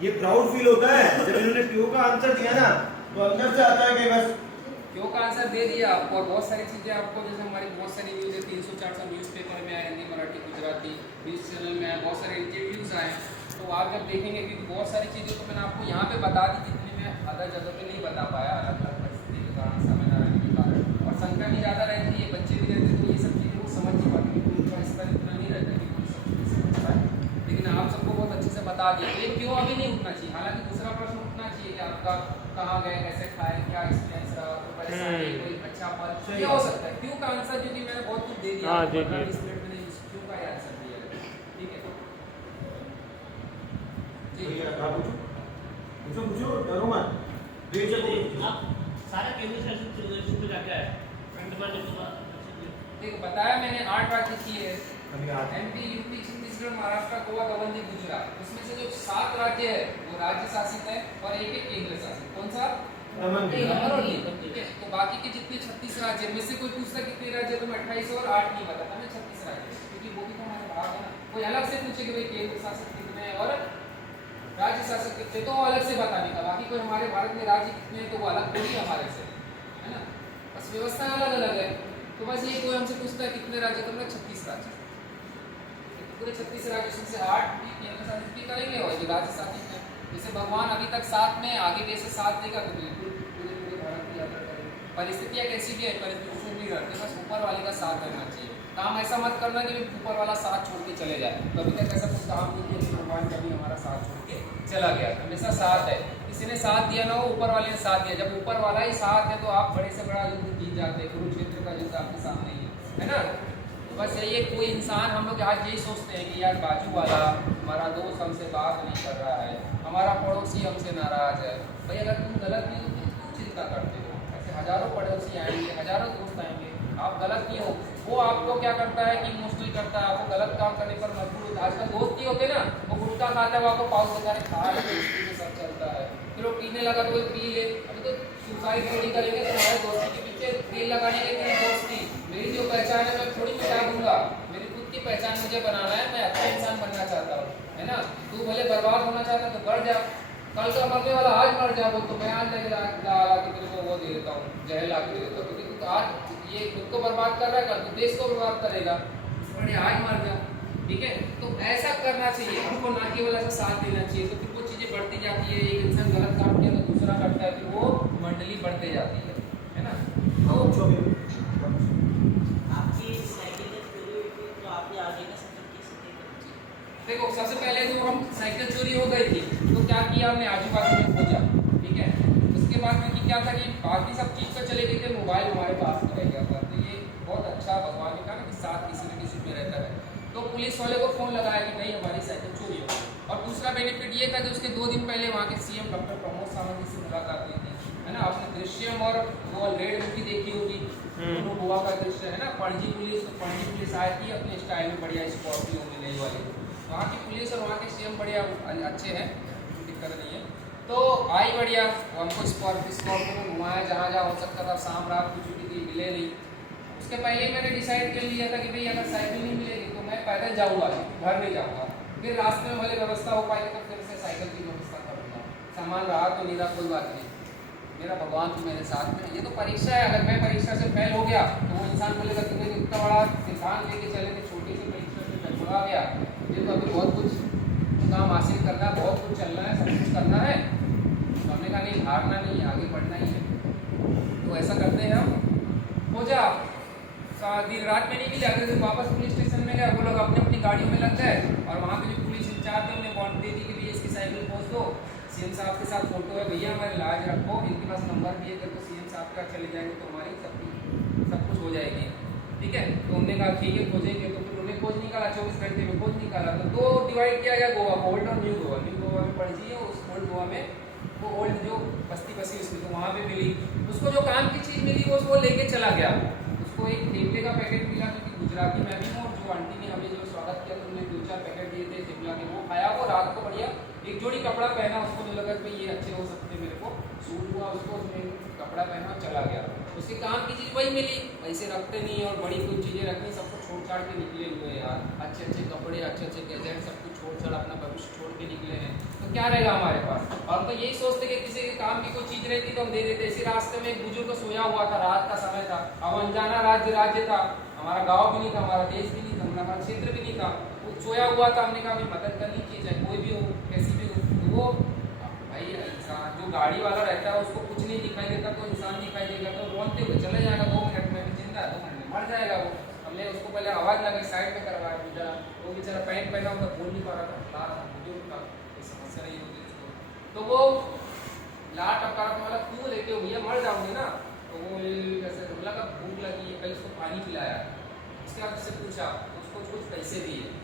ये प्राउड फील होता है जब इन्होंने क्यों का आंसर दिया ना, तो अंदर से आता है कि बस क्यों का आंसर दे दिया आपको, और बहुत सारी चीज़ें आपको, जैसे हमारी बहुत सारी न्यूज़ है, 300-400 न्यूज़पेपर में आए, हिंदी, मराठी, गुजराती न्यूज़ चैनल में आए, बहुत सारे इंटरव्यूज़ आए। तो आप जब देखेंगे कि बहुत सारी चीज़ें तो मैंने आपको यहाँ पे बता दी, जितनी मैं अदर जगह पे नहीं बता पाया, अलग अलग परिस्थिति के कारण, समय न रहने के कारण, और संख्या भी ज़्यादा रहती है, बच्चे भी रहते हैं, तो ये सब चीज़ें वो समझ नहीं पाते, क्योंकि उनका स्तर इतना नहीं रहता कि कोई सब चीज़ें समझ पाए। लेकिन आप सबको बहुत अच्छे से बता दिए। ये क्यों अभी नहीं उठना चाहिए, हालांकि दूसरा प्रश्न उठना चाहिए कि आपका कहाँ गए, कैसे खाए, क्या एक्सपीरियंस रहा, कोई परेशानी, कोई अच्छा पल, सही क्या हो है। सकता है। क्यों का आंसर क्योंकि मैंने बहुत कुछ दे दिया, हाँ, दे 15-20 दिया। मिनट में क्यों का ही आंसर दिया है। ठीक है जी, भैया क्या पूछो? पूछो पूछो, डरो मत, बेचो पूछो। आप सारे केंद्र शासित सूबे जाके आए देखो बताया मैंने 8 राज्य की है, अभी आप एमपी, यूपी, छत्तीसगढ़, महाराष्ट्र, गोवा, गवंडी, गुजरात। उसमें से जो 7 राज्य है वो राज्य शासित है और एक एक केंद्र शासित। कौन सा? दमन ठीक भैया। है, ठीक है। तो बाकी के जितने 36 राज्य में से कोई पूछता कितने राज्य, तो मैं 28 और 8 नहीं बताता, मैं 36 राज्य, क्योंकि वो भी तो हमारे भाग है ना। कोई अलग से पूछे कि भाई केंद्र शासित कितने हैं और राज्य शासित कितने, तो अलग से बताने का। बाकी कोई हमारे भारत में राज्य कितने हैं तो वो अलग थोड़ी है हमारे से, है ना। बस व्यवस्था अलग अलग है। तो बस ये कोई हमसे पूछता है कितने राज्य, तो मैं 36 राज्य, पूरे 36 राज्यों में से 8 भी केंद्र शासित भी करेंगे और ये राज्य शासित है। जैसे भगवान अभी तक 7 में, आगे भी ऐसे 7 देगा तो बिल्कुल पूरे पूरे भारत की यात्रा करेंगे। परिस्थितियाँ कैसी भी है, परिस्थिति से नहीं रहते, बस ऊपर वाले का साथ रहना चाहिए। काम ऐसा मत करना कि ऊपर वाला साथ छोड़ के चले जाए। कभी तक ऐसा कुछ काम नहीं किया कि भगवान कभी हमारा साथ छोड़ के चला गया, हमेशा साथ है। किसी ने साथ दिया ना हो, ऊपर वाले ने साथ दिया। जब ऊपर वाला ही साथ है तो आप बड़े से बड़ा युद्ध जीत जाते हैं। कुरुक्षेत्र का युद्ध आपके सामने ही है ना। तो बस यही है, कोई इंसान, हम लोग आज यही सोचते हैं कि यार बाजू वाला हमारा दोस्त हमसे बात नहीं कर रहा है, हमारा पड़ोसी हमसे नाराज है। भाई अगर तुम गलत नहीं हो तो क्यों चिंता करते हो? ऐसे हजारों पड़ोसी आएंगे, हजारों दोस्त आएंगे, आप गलत नहीं हो, वो आपको क्या करता है कि इमोशनल करता है, आपको गलत काम करने पर मजबूर होता है। आजकल दोस्त ही होते ना, वो गुटखा खाता है, वो आपको पाउच दिखाने खा रहे दोस्ती के साथ चलता है, फिर वो पीने लगा तो कोई पी ले। अभी तो सुसाइड थोड़ी करेंगे तो हमारे दोस्ती के पीछे तेल लगाने के लिए दोस्ती, मेरी जो पहचान है मैं थोड़ी मिटा दूंगा, मेरी खुद की पहचान मुझे बनाना है, मैं अच्छा इंसान बनना चाहता हूँ, है ना। तू भले बर्बाद होना चाहता तो बढ़ जा, कल का मरने वाला आज मर जा, तो मैं आज लगे ला के तेरे को वो दे देता हूँ, जहर ला के दे देता हूँ, क्योंकि तू आज ये खुद को बर्बाद कर रहा है, कल तो देश को बर्बाद करेगा, बड़े आज मर जा। ठीक है, तो ऐसा करना चाहिए हमको, ना केवल ऐसा साथ देना चाहिए। तो फिर वो चीज़ें बढ़ती जाती है, एक इंसान गलत काम किया तो दूसरा करता है, फिर वो मंडली बढ़ते जाती है ना। तो आपकी साइकिल जब चोरी हुई थी तो आपने आगे का सफर कैसे किया? देखो सबसे पहले जो हम साइकिल चोरी हो गई थी तो क्या किया हमने, आजू बाजू में खोजा। ठीक है, उसके बाद में क्या था कि बाकी सब चीज़ तो चले गए थे, मोबाइल हमारे पास में रह गया था। तो ये बहुत अच्छा भगवान ने कहा ना कि साथ किसी न किसी में रहता है। तो पुलिस वाले को फ़ोन लगाया कि नहीं हमारी साइकिल चोरी हो गई। और दूसरा बेनिफिट ये था कि उसके 2 दिन पहले वहाँ के सीएम डॉक्टर प्रमोद सावंत जी से मुलाकात हुई थी, है ना। आपने दृश्यम और वो रेड मूवी देखी होगी, दोनों गोवा का दृश्य है ना। पणजी पुलिस आई थी अपने स्टाइल में, बढ़िया स्कॉर्पियो में नई वाली। वहाँ की पुलिस और वहाँ के सीएम बढ़िया अच्छे हैं, कोई दिक्कत नहीं है। तो आई बढ़िया, हमको स्कॉर्पियो में घुमाया जहाँ जहाँ हो सकता था। शाम रात की छुट्टी थी, मिले नहीं। उसके पहले मैंने डिसाइड कर लिया था कि भाई अगर साइकिल नहीं मिलेगी तो मैं पैदल जाऊँगा, घर नहीं जाऊँगा। फिर रास्ते में भले व्यवस्था हो पाएगी तो फिर से साइकिल की व्यवस्था करूँगा। सम्मान रहा तो नहीं रहा कोई बात नहीं, मेरा भगवान तो मेरे साथ में है। ये तो परीक्षा है, अगर मैं परीक्षा से फेल हो गया तो वो इंसान बोलेगा तुमने इतना बड़ा सिद्धांत लेके चले थे, छोटी सी परीक्षा से टकरा गया, ये तो अभी बहुत कुछ काम हासिल करना है, बहुत कुछ चलना है, सब कुछ करना है। तो हमने कहा नहीं, हारना नहीं है, आगे बढ़ना ही है। तो ऐसा करते हैं हम, हो जा दिन रात में निकल जाते थे, वापस पुलिस स्टेशन में गए, वो लोग अपने अपनी गाड़ियों में लग गए और वहाँ पे जो पुलिस इंचार्ज थे उन्हें बॉन्ड दे दी कि भैया इसकी साइकिल पहुँच दो, सीएम साहब के साथ फोटो है भैया, हमारे लाज रखो, इनके पास नंबर भी है, जब तो सीएम साहब का चले जाएंगे तो हमारी सब कुछ हो जाएगी, ठीक है। तो उन्होंने कहा ठीक है खोजेंगे, तो फिर उन्हें खोज निकाला, 24 घंटे में खोज निकाला। तो दो डिवाइड किया गया गोवा, ओल्ड और न्यू गोवा। न्यू गोवा में पड़ जाइए, उस ओल्ड गोवा में वो ओल्ड जो बस्ती बसी उसमें, तो वहाँ पे मिली उसको जो काम की चीज़ मिली वो लेके चला गया। उसको एक टेबले का पैकेट मिला, क्योंकि गुजराती में भी हूँ, और जो आंटी ने हमें जो स्वागत किया तो उन्हें 2-4 पैकेट दिए थे टेबला के, वो खाया, वो रात को बढ़िया एक जोड़ी कपड़ा पहना, उसको जो लगा कि ये अच्छे हो सकते मेरे को सूट हुआ, उसको उसने कपड़ा पहना चला गया। उसके काम की चीज़ वही मिली, पैसे रखते नहीं और बड़ी कुछ चीज़ें रखनी, सबको छोड़ छाड़ के निकले हुए हैं यार, अच्छे अच्छे कपड़े, अच्छे अच्छे गैजेट, सब कुछ छोड़ छाड़ अपना भविष्य छोड़ के निकले हैं, तो क्या रहेगा हमारे पास। और तो यही सोचते कि किसी के काम की कोई चीज़ रहती तो हम दे देते। इसी रास्ते में एक बुजुर्ग सोया हुआ था, रात का समय था, अब अनजाना राज्य था, हमारा गाँव भी नहीं था, हमारा देश भी नहीं था, हमारा क्षेत्र भी नहीं था, वो सोया हुआ था। हमने कहा मदद करनी चाहिए, चाहे कोई भी हो, कैसी भी हो। तो वो भाई इंसान जो गाड़ी वाला रहता है उसको कुछ नहीं दिखाई देता, तो इंसान दिखाई देगा तो रोते हुए चले जाएगा, 2 मिनट में भी जिंदा है, 2 मिनट में मर जाएगा वो। हमने उसको पहले आवाज़ लगाई, साइड में करवाया बेचारा, वो बेचारा पैंट पहना हुआ बोल नहीं पा रहा था, बता रहा था बुजुर्ग था, कोई समस्या नहीं होती उसको। तो वो लाट टपका रहा, मतलब क्यों लेके हो भैया, मर जाओगे ना। तो वो जैसे बोला का भूख लगी है, कल उसको पानी पिलाया, उसके बाद उससे पूछा, उसको कुछ पैसे दिए।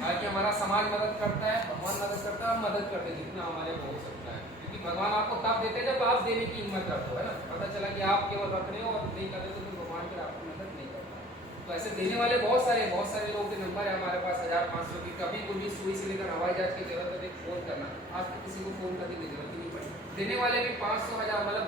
बाकी हमारा समाज मदद करता है, भगवान मदद करता है, हम मदद करते हैं जितना हमारे को हो सकता है, क्योंकि भगवान आपको तब देते हैं जब आप देने की हिम्मत रखो, है ना। पता चला कि आप केवल रख रहे हो और नहीं कर रहे तो भगवान फिर आपको मदद नहीं करता। तो ऐसे देने वाले बहुत सारे लोगों के नंबर है हमारे पास, 1500 की, कभी कोई भी सुई से लेकर हवाई जहाज की जरूरत है फोन करना, आज तो किसी को फोन करने की जरूरत ही नहीं पड़ी। देने वाले भी 500 1000 मतलब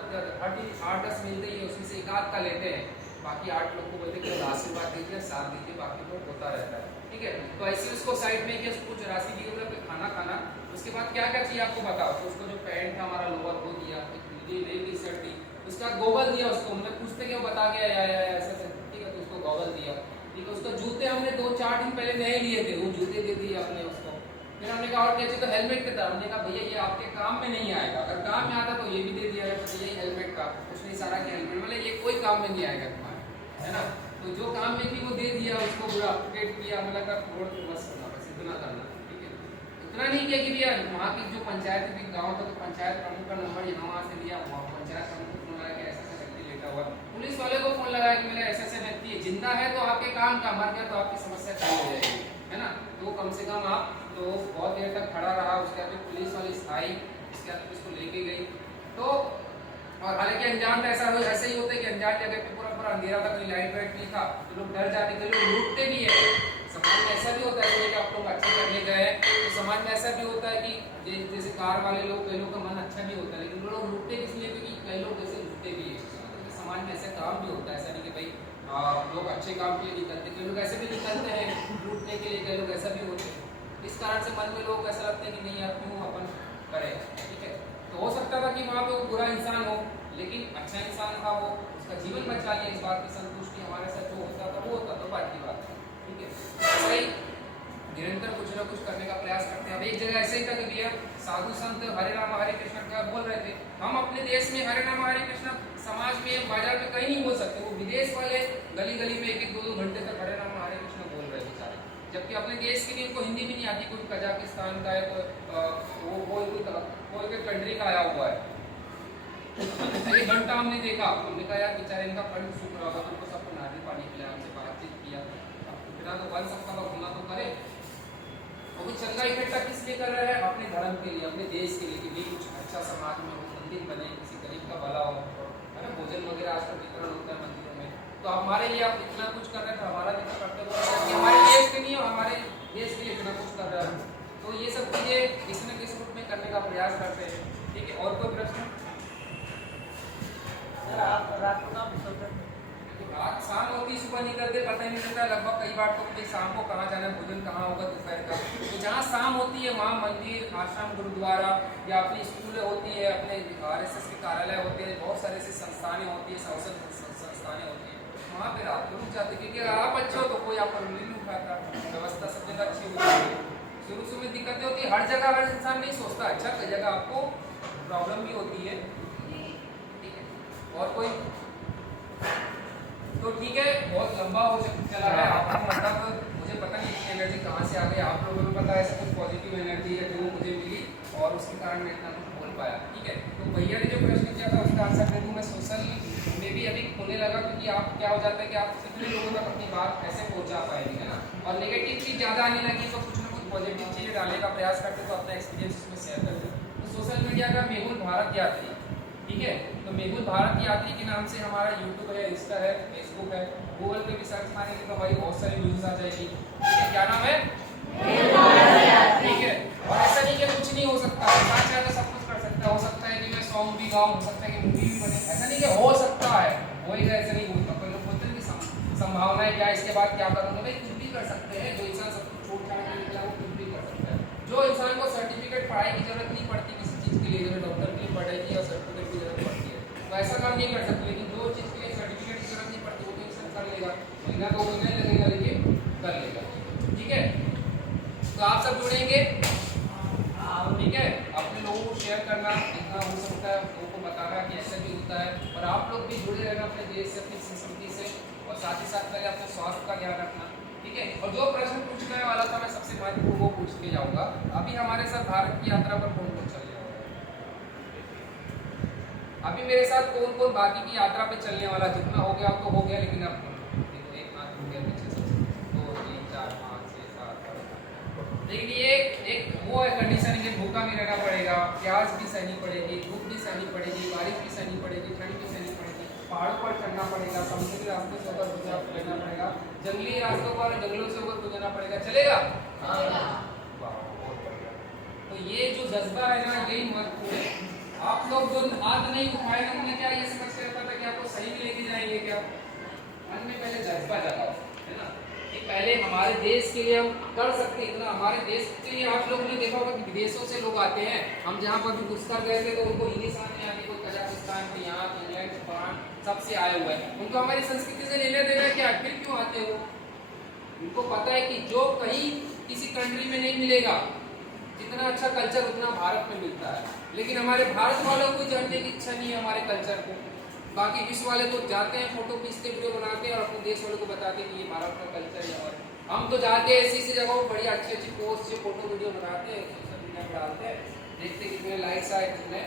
8-10 मिलते ही, उसमें से 1-8 का लेते हैं, बाकी 8 लोग को बोलते कि आशीर्वाद दीजिए, साथ दीजिए, बाकी तो होता रहता है, ठीक है। तो ऐसे उसको साइड में किया, उसको कुछ राशि दी, मतलब खाना, उसके बाद क्या क्या चाहिए आपको बताओ। तो उसको जो पैंट था हमारा, लोअर वो दिया, एक टी शर्ट दी, उसका गॉगल दिया उसको, मतलब पूछते कि वो बता गया या ऐसा, ठीक है। तो उसको गॉगल दिया, ठीक है। उसको जूते हमने 2-4 दिन पहले नए लिए थे, वो जूते दे दिए हमने उसको। फिर हमने कहा और क्या चाहिए, तो हेलमेट के था, हमने कहा भैया ये आपके काम में नहीं आएगा, अगर काम में आता तो ये भी दे दिया है, तो ये हेलमेट का उसने इशारा किया, हेलमेट मतलब ये कोई काम में नहीं आएगा तुम्हारे, है ना। तो जो काम में थी वो दे दिया उसको, पूरा अपडेट किया, मतलब रोड पे बस करना, बस इतना करना, ठीक है। इतना नहीं किया कि भैया वहाँ की जो पंचायत थी गाँव का, तो पंचायत प्रमुख का नंबर यहाँ से लिया, वहाँ पंचायत प्रमुख को फोन लगाया कि ऐसा व्यक्ति लेटा हुआ, पुलिस वाले को फोन लगाया कि मेरा ऐसा व्यक्ति है, जिंदा है तो आपके काम का, मर गया तो आपकी समस्या खड़ी हो जाएगी, है ना। तो कम से कम आप तो बहुत देर तक खड़ा रहा, उसके बाद पुलिस वाली स्थायी, उसके बाद उसको लेके गई। तो और हालांकि अनजान ऐसा ही होता है कि अनजान जगह पे पूरा अंधेरा था, कोई लाइट वाइट नहीं था, तो लोग डर जाते, कई लोग लूटते भी है। समाज में ऐसा भी होता है कि आप लोग अच्छे करने गए, तो समाज में ऐसा भी होता है कि जैसे कार वाले लोग, कई लोग का मन अच्छा भी होता है, लेकिन वो लोग लूटते किस लिए, क्योंकि कई लोग जैसे लूटते भी है। समाज में ऐसा काम भी होता है, ऐसा नहीं कि भाई लोग अच्छे काम के लिए निकलते, कई लोग ऐसे भी निकलते हैं लूटने के लिए, कई लोग ऐसा भी होते हैं। इस कारण से मन में लोग ऐसा लगता है कि नहीं यार क्यों अपन करें, ठीक है। तो हो सकता था कि वहाँ पे वो बुरा इंसान हो, लेकिन अच्छा इंसान था, वो उसका जीवन बचा लिया, इस बात की संतुष्टि हमारे साथ जो होता था वो होता, तो बात की बात है, ठीक है। ऐसा ही निरंतर कुछ ना कुछ करने का प्रयास करते हैं। अब एक जगह ऐसे ही था कि भैया साधु संत हरे राम हरे कृष्ण का बोल रहे थे, हम अपने देश में हरे राम हरे कृष्ण समाज में बाजार में कहीं नहीं बोल सकते, वो विदेश वाले गली गली में 1-2 घंटे तक हरे राम हरे कृष्ण बोल रहे थे सारे, जबकि अपने देश के लिए उनको हिंदी भी नहीं आती, कोई कजाकिस्तान का है, कोई कंट्री का आया हुआ है। 1 घंटा हमने देखा, हमने कहा यार बेचारे इनका फंड सूख रहा होगा, उनको सबको नारियल पानी पिलाया, हमसे बातचीत किया, बिना तो बन सकता था, घूमना तो करे। और भी चंदा इकट्ठा किस लिए कर रहे हैं, अपने धर्म के लिए, अपने देश के लिए, कि भी कुछ अच्छा समाज में हो, मंदिर बने, किसी गरीब का भला हो, है ना। भोजन वगैरह आजकल वितरण होता है मंदिरों में, तो हमारे लिए आप इतना कुछ कर रहे थे, हमारा भी कर्तव्य कि हमारे देश के लिए, हमारे देश के लिए इतना कुछ कर रहे हैं। तो ये सब चीज़ें किसी न किसी रूप में करने का प्रयास करते हैं, ठीक है। और कोई प्रश्न? सर आप रात को काम रात शाम होती सुबह निकलते पता ही नहीं चलता, लगभग कई बार तो कि शाम को कहाँ जाना है, भोजन कहाँ होगा दोपहर का। तो जहाँ शाम होती है वहाँ मंदिर, आश्रम, गुरुद्वारा या अपनी स्कूल होती है, अपने RSS के कार्यालय होते हैं, बहुत सारे ऐसी संस्थानें होती है, संस्थानें होती है, वहाँ पे रात को रुक जाते, क्योंकि अगर आप अच्छे हो तो कोई आपको नहीं उठाता, व्यवस्था सब जगह अच्छी होती है। शुरू में दिक्कतें होती है, हर जगह हर इंसान नहीं सोचता अच्छा, कई जगह आपको प्रॉब्लम भी होती है, ठीक है। और कोई तो ठीक है, बहुत लंबा हो चला है आपको, मतलब मुझे पता नहीं इतनी एनर्जी कहाँ से आ गई, आप लोगों को पता है ऐसा कुछ पॉजिटिव एनर्जी है जो मुझे मिली और उसके कारण मैं इतना कुछ बोल पाया, ठीक है। तो भैया ने जो प्रश्न किया था उसका आंसर दे दूँ मैं। सोशल में भी अभी होने लगा, क्योंकि आप क्या हो जाता है कि आप कितने लोगों तक अपनी बात ऐसे पहुँचा पाएंगे, है ना। और नेगेटिव चीज़ ज़्यादा आने लगी तो कुछ ना कुछ पॉजिटिव चीज़ डालने का प्रयास करते तो अपना एक्सपीरियंस उसमें शेयर करते। तो सोशल मीडिया का मेहुल भारत यात्री, ठीक है। तो मेहुल भारत यात्री के नाम से हमारा यूट्यूब है, इंस्टा है, फेसबुक है, गूगल पे भी सर्च मारेंगे तो भाई बहुत सारी न्यूज़ आ जाएगी, ठीक है। क्या नाम है? ठीक है। और ऐसा नहीं कि कुछ नहीं हो सकता, इंसान चाहे तो सब कुछ कर सकता है। हो सकता है कि मैं सॉन्ग भी गाऊं, हो सकता है कि मूवी भी बने, ऐसा नहीं कि हो सकता है होएगा, ऐसा नहीं होता। पर लोग बोलते हैं कि संभावनाएं क्या, इसके बाद क्या करूँगा, भाई कुछ भी कर सकते हैं। जो इंसान सब कुछ छोड़ छाड़ के निकला वो कुछ भी कर सकता है। जो इंसान को सर्टिफिकेट पढ़ाई की जरूरत नहीं पड़ती किसी चीज़ के लिए, जैसे डॉक्टर के लिए पढ़ाई की या सर्टिफिकेट की जरूरत पड़ती है, तो ऐसा काम नहीं कर सकते। लेकिन जो चीज़ के लिए सर्टिफिकेट की जरूरत नहीं पड़ती वो तो इंसान कर लेगा, महीना 2 महीने लगेगा लेकिन कर लेगा, ठीक है। तो आप सब जुड़ेंगे, ठीक है। अपने लोगों को शेयर करना जितना हो सकता है, लोगों को बताना कि ऐसा भी होता है। और आप लोग भी जुड़े रहना अपने देश से, अपनी संस्कृति से, और साथ ही साथ पहले अपने स्वास्थ्य का ध्यान रखना, ठीक है। और जो प्रश्न पूछने वाला था मैं सबसे महत्वपूर्ण वो पूछ के जाऊँगा। अभी हमारे साथ भारत की यात्रा पर कौन कौन चलने वाला है? अभी मेरे साथ कौन कौन बाकी की यात्रा पे चलने वाला? जितना हो गया अब तो हो गया, लेकिन अब देखो एक हाथ हो गया पीछे से, 2 3 4 5 6 7 8। लेकिन ये एक वो है कंडीशन है कि भूखा भी रहना पड़ेगा, प्यास भी सहनी पड़ेगी, धूप भी सहनी पड़ेगी, बारिश भी सहनी पड़ेगी, ठंड भी सहनी पड़ेगी, पहाड़ों पर चढ़ना पड़ेगा, समुद्री रास्तों से होकर गुजरना पड़ेगा, जंगली रास्तों पर जंगलों से होकर गुजरना पड़ेगा। चलेगा? तो ये जो जज्बा है ना, यही महत्वपूर्ण है। आप लोग जो हाथ नहीं उठाए ना, उन्हें क्या ये समझ के रखा था कि आपको सही में लेके जाएंगे क्या? मन में पहले जज्बा जगाओ, है ना, कि पहले हमारे देश के लिए हम कर सकते हैं इतना। हमारे देश के लिए आप लोगों ने देखा होगा कि विदेशों से लोग आते हैं। हम जहाँ पर भी घुसकर गए थे तो उनको हिंदी सामने आके कोई कजाकिस्तान, कोई यहाँ, इंग्लैंड, जापान सबसे आए हुए हैं। उनको हमारी संस्कृति से लेना देना क्या? फिर क्यों आते हो? उनको पता है कि जो कहीं किसी कंट्री में नहीं मिलेगा, जितना अच्छा कल्चर उतना भारत में मिलता है। लेकिन हमारे भारत वालों को जानने की इच्छा नहीं है हमारे कल्चर को। बाकी विश्व वाले तो जाते हैं, फोटो खींचते, वीडियो बनाते हैं और अपने देश वालों को बताते हैं कि ये भारत का कल्चर है। और हम तो जाते हैं ऐसी जगहों बड़ी अच्छी अच्छी पोस्ट से फोटो वीडियो बनाते हैं, सोशल मीडिया पर डालते हैं, देखते कितने लाइक्स आए, कितने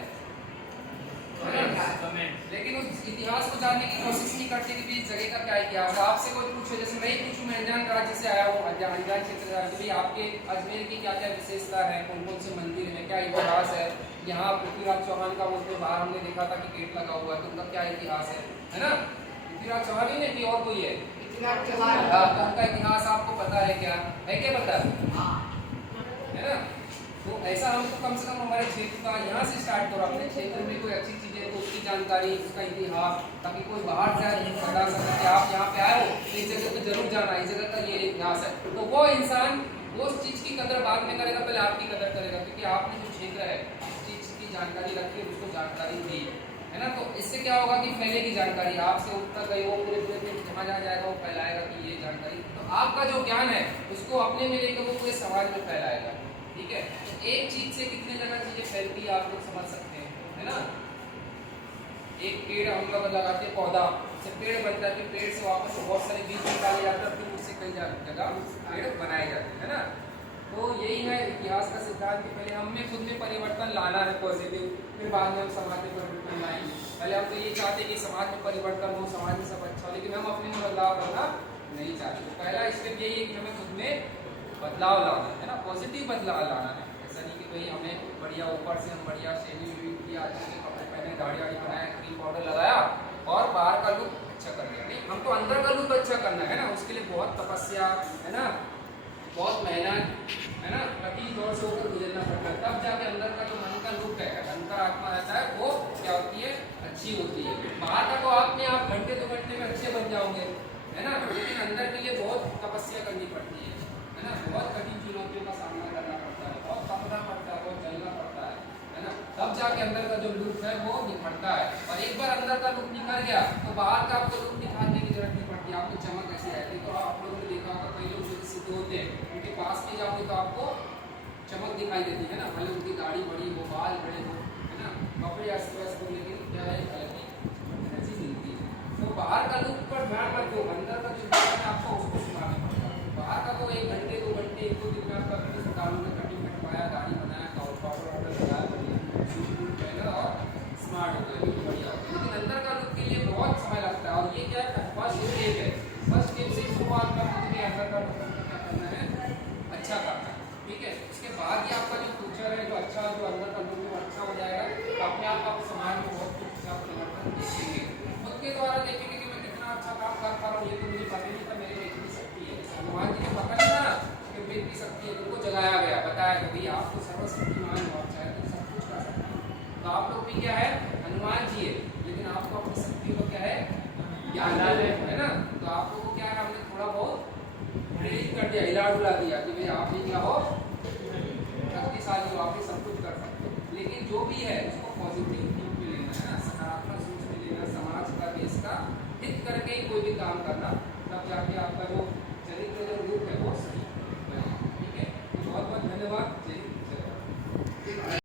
कमेंट। लेकिन उस इतिहास को जानने की कोशिश नहीं करते कि इस जगह का क्या इतिहास है। आपसे कोई पूछे, जैसे मैं ही पूछूं, मैं अनजान राज्य से आया हूँ, अनजान क्षेत्र से, आपके अजमेर की क्या क्या विशेषता है, कौन कौन से मंदिर हैं, क्या इतिहास है। यहाँ पृथ्वीराज चौहान का बोलते बाहर हमने देखा था कि गेट लगा हुआ है, तो उनका क्या इतिहास है ना। पृथ्वीराज चौहान ही नहीं कि और कोई है? तो उनका इतिहास आपको पता है क्या? है क्या पता है ना। तो ऐसा हमको कम से कम हमारे क्षेत्र का यहाँ से स्टार्ट करो। अपने क्षेत्र में कोई अच्छी चीज़ है तो उसकी जानकारी, उसका इतिहास, ताकि कोई बाहर से बता सके कि आप यहाँ पे आए हो तो इस जगह पे जरूर जाना, इस जगह का ये इतिहास है। तो वो इंसान उस चीज़ की कदर बाद में करेगा, पहले आपकी कदर करेगा, क्योंकि आपने जो क्षेत्र है उस चीज़ की जानकारी रखी है, उसको जानकारी दी, है ना। तो इससे क्या होगा कि फैलेगी जानकारी, आपसे उत्तर गई वो पूरे जहाँ जहाँ जाएगा वो फैलाएगा कि ये जानकारी। तो आपका जो ज्ञान है उसको अपने में लेकर वो पूरे समाज में फैलाएगा, ठीक है। तो एक चीज से कितने जगह चीजें फैलती है आप लोग समझ सकते हैं, है ना। एक पेड़ हम लोग लगाते हैं, पौधा से पेड़ बनता है, फिर पेड़ से वापस बहुत सारे बीज निकाले जाते हैं, फिर उससे कई जगह पेड़ बनाए जाते हैं, है ना। तो यही है इतिहास का सिद्धांत कि पहले हमें खुद में परिवर्तन लाना है पॉजिटिव, फिर बाद में हम समाज में परिवर्तन लाएंगे। पहले हम तो ये चाहते हैं कि समाज में परिवर्तन हो, समाज में सब अच्छा हो, लेकिन हम अपने में बदलाव करना नहीं चाहते। तो पहला स्टेप यही है कि हमें खुद में बदलाव लाना है ना, पॉजिटिव बदलाव लाना है। ऐसा नहीं कि भाई हमें बढ़िया ऊपर से हम बढ़िया शेविंग किया, अच्छे से कपड़े पहने, दाढ़ी वाड़ी बनाया, क्रीम पाउडर लगाया और बाहर का लुक अच्छा कर दिया। नहीं, हमको अंदर का लुक अच्छा करना है ना। उसके लिए बहुत तपस्या है ना, बहुत मेहनत है ना, कठिन दौर से होकर गुजरना पड़ता है, तब जाके अंदर का जो मन का लुक है, अंतर आत्मा रहता है, वो क्या होती है? अच्छी होती है। बाहर का तो आपने आप घंटे 2 घंटे में अच्छे बन जाओगे, तपस्या करनी पड़ती है ना, बहुत कठिन चुनौतियों का सामना करना पड़ता है, बहुत तपना पड़ता है, बहुत जलना पड़ता है ना, तब जाके अंदर का जो लुक है वो निखरता है। और एक बार अंदर का लुक निखर गया तो बाहर का आपको लुक निखारने की जरूरत नहीं पड़ती, आपको चमक ऐसी रहती है। तो आप लोगों ने देखा होगा कई लोग जो सिद्ध होते हैं उनके पास में जाओगे तो आपको चमक दिखाई देती है ना, भले उनकी दाढ़ी बड़ी हो, बाल बड़े हो, है ना, कपड़े अस्त व्यस्त हो, लेकिन क्या है अलग ही एनर्जी मिलती है। तो बाहर का लुक पर ध्यान मत दो, अंदर का जो लुक है आपको उसको सुधारना पड़ता है। बाहर का तो 1 घंटे 2 घंटे 1-2 दिन में आपका कानून में कटिंग कटवाया, दाढ़ी बनाया, पाउडर वाउडर लगाया, बढ़िया शूट पहना और स्मार्ट हो गए, बढ़िया हो गए। लेकिन अंदर का लुक के लिए बहुत समय लगता है। और ये क्या है, फर्स्ट स्टेप है, फर्स्ट स्टेप से शुरुआत करने के लिए अंदर का लुक क्या करना है, अच्छा करना है, ठीक है। उसके बाद ही आपका जो फ्यूचर है, जो अच्छा जो अंदर का लुक है अच्छा हो जाएगा, तो अपने आप समाज में बहुत कुछ अच्छा परिवर्तन देखेंगे, खुद के द्वारा देखेंगे कि मैं कितना अच्छा काम कर पा रहा हूँ। ये तो मुझे पता नहीं था, मेरे में इतनी शक्ति है। हनुमान जी ने पता नहीं था कि मेरी इतनी शक्ति है, उनको जगाया गया, बताया कि भाई आप तो सर्वशक्तिमान हो, चाहे तो सब कुछ कर सकते हो। तो आप लोग भी क्या है, हनुमान जी है, लेकिन आपको अपनी शक्ति को क्या है, ज्ञान है ना। तो आप लोगों को क्या है, हमने थोड़ा बहुत प्रेरित कर दिया, हिला डुला दिया कि भाई आप भी क्या हो, शक्तिशाली हो, आप भी सब कुछ कर सकते हो। लेकिन जो भी है उसको पॉजिटिव व्यू में लेना है ना, सकारात्मक सोच में लेना, समाज का, देश का हित करके ही कोई भी काम करना, तब जाके आपका जो